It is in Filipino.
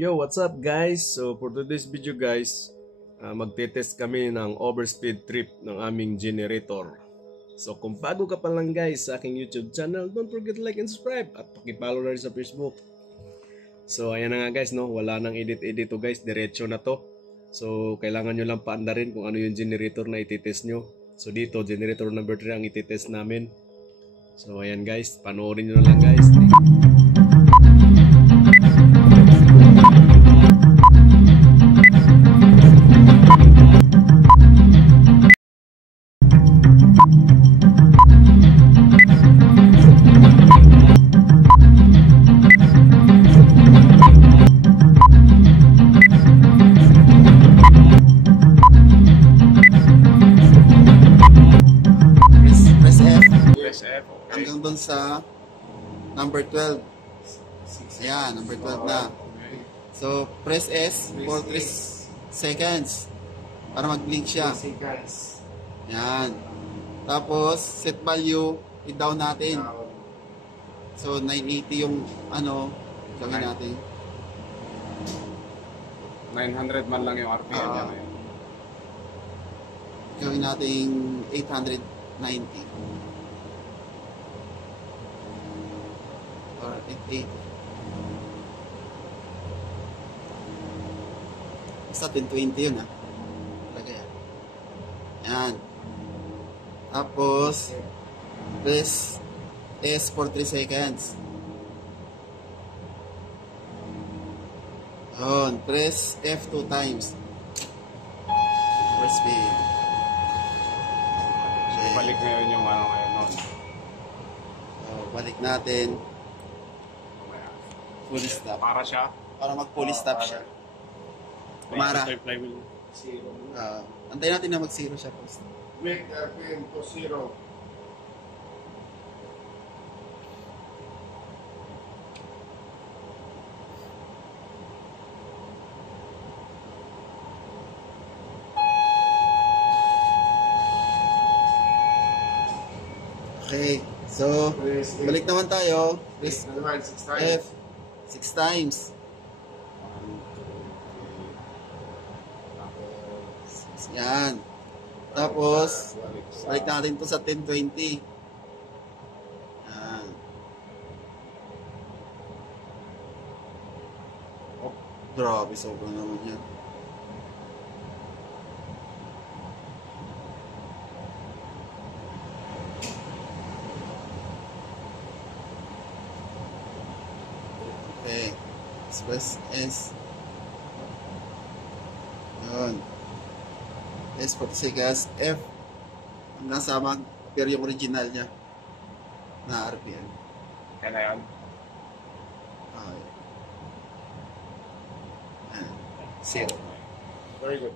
Yo, what's up guys? So for today's video guys, magte-test kami ng overspeed trip ng aming generator. So kung bago ka pa lang guys sa aking YouTube channel, don't forget to like and subscribe at paki-follow na rin sa Facebook. So ayan na nga guys, no? Wala nang edit-edit to guys, diretso na to. So kailangan nyo lang paandarin kung ano yung generator na ititest nyo. So dito, generator number 3 ang ititest namin. So ayan guys, panoorin nyo na lang guys. Hanggang doon sa number 12. Ayan, number 12 na. So, press S for 3 seconds para mag-blink siya. Ayan. Tapos, set value, i-down natin. So, 980 yung gawin natin. 900 man lang yung RPM niya ngayon. Gawin natin 890. Or 880. Basta 1020 yun Lagay yan. Yan. Tapos, press S for 3 seconds. Yun. Press F 2 times. For speed. So, balik ngayon yung ngayon. No? So, balik natin. Full stop. Para siya? Para mag-full stop siya. Kumara. Antayin natin na mag-zero siya first. Make RPM to 0. Okay. So, balik naman tayo. Press naman 6 times. F 6 times. Yan. Tapos, balik natin to sa 1020. Yan. Oh, grabe, sobrang naman yan. Okay. Press S. Yun. S for seconds. F. Hanggang sa mag-pair yung original niya na RPM. Kaya na yun? Okay. Zero. Very good.